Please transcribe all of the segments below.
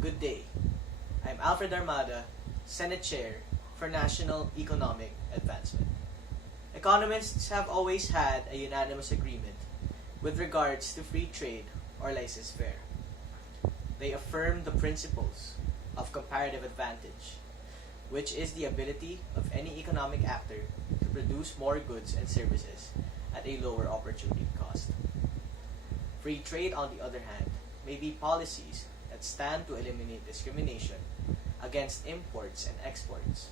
Good day. I'm Alfred Armada, Senate Chair for National Economic Advancement. Economists have always had a unanimous agreement with regards to free trade or laissez-faire. They affirm the principles of comparative advantage, which is the ability of any economic actor to produce more goods and services at a lower opportunity cost. Free trade, on the other hand, may be policies that stand to eliminate discrimination against imports and exports.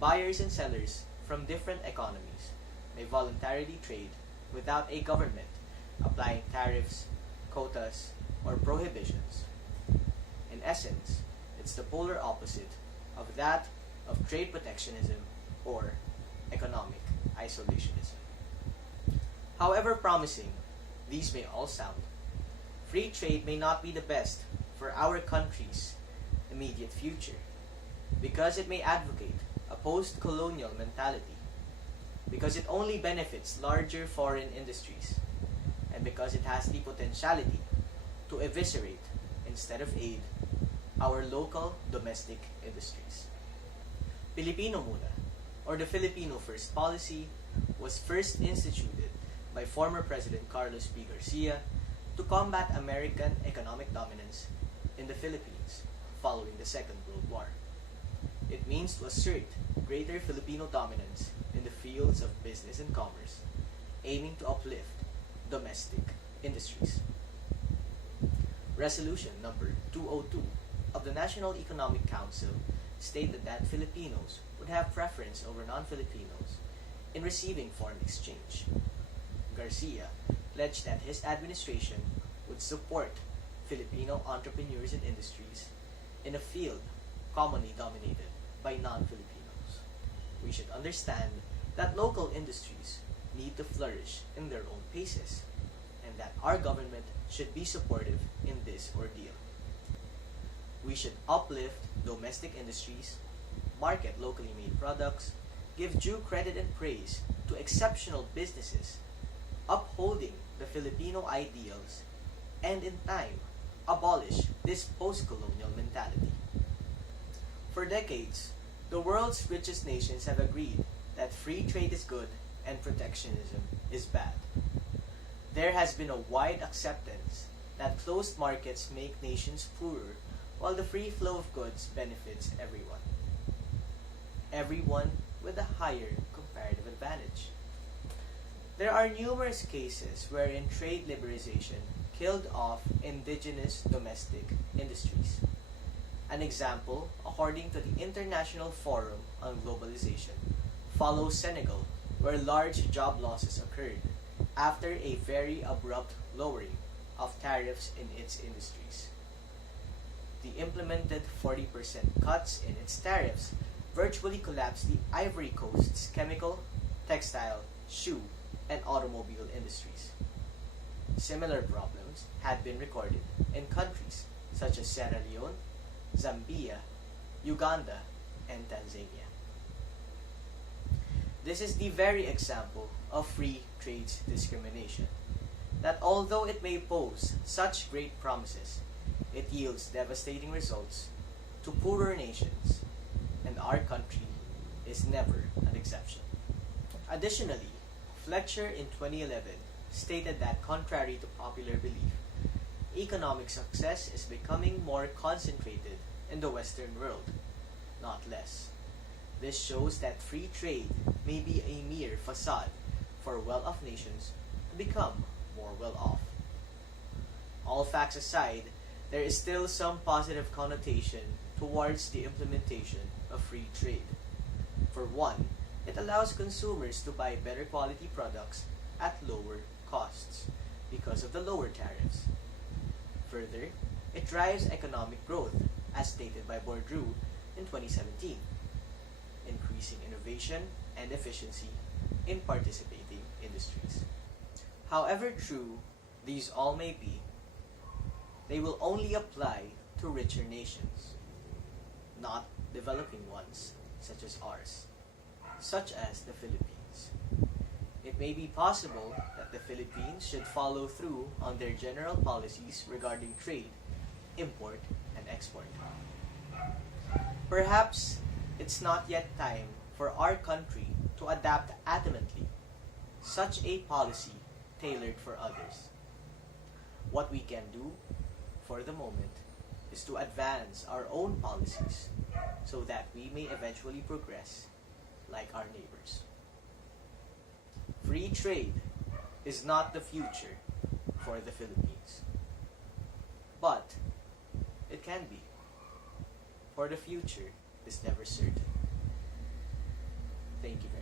Buyers and sellers from different economies may voluntarily trade without a government applying tariffs, quotas, or prohibitions. In essence, it's the polar opposite of that of trade protectionism or economic isolationism. However promising these may all sound, free trade may not be the best for our country's immediate future because it may advocate a post-colonial mentality, because it only benefits larger foreign industries, and because it has the potentiality to eviscerate, instead of aid, our local domestic industries. Pilipino muna, or the Filipino First policy, was first instituted by former President Carlos P. Garcia to combat American economic dominance in the Philippines following the Second World War. It means to assert greater Filipino dominance in the fields of business and commerce, aiming to uplift domestic industries. Resolution number 202 of the National Economic Council stated that Filipinos would have preference over non-Filipinos in receiving foreign exchange. Garcia pledged that his administration would support Filipino entrepreneurs and industries in a field commonly dominated by non-Filipinos. We should understand that local industries need to flourish in their own paces, and that our government should be supportive in this ordeal. We should uplift domestic industries, market locally made products, give due credit and praise to exceptional businesses, upholding the Filipino ideals, and in time, abolish this post-colonial mentality. For decades, the world's richest nations have agreed that free trade is good and protectionism is bad. There has been a wide acceptance that closed markets make nations poorer while the free flow of goods benefits everyone. Everyone with a higher comparative advantage. There are numerous cases wherein trade liberalization killed off indigenous domestic industries. An example, according to the International Forum on Globalization, follows Senegal, where large job losses occurred after a very abrupt lowering of tariffs in its industries. The implemented 40% cuts in its tariffs virtually collapsed the Ivory Coast's chemical, textile, shoe, and automobile industries. Similar problems had been recorded in countries such as Sierra Leone, Zambia, Uganda, and Tanzania. This is the very example of free trade discrimination, that although it may pose such great promises, it yields devastating results to poorer nations, and our country is never an exception. Additionally, Fletcher in 2011 stated that contrary to popular belief, economic success is becoming more concentrated in the Western world, not less. This shows that free trade may be a mere facade for well-off nations to become more well-off. All facts aside, there is still some positive connotation towards the implementation of free trade. For one, it allows consumers to buy better quality products at lower costs because of the lower tariffs. Further, it drives economic growth, as stated by Bourdreau in 2017, increasing innovation and efficiency in participating industries. However true these all may be, they will only apply to richer nations, not developing ones such as ours, such as the Philippines. It may be possible that the Philippines should follow through on their general policies regarding trade, import, export. Perhaps it's not yet time for our country to adapt adamantly such a policy tailored for others. What we can do for the moment is to advance our own policies so that we may eventually progress like our neighbors. Free trade is not the future for the Philippines, but it can be, for the future is never certain. Thank you very much.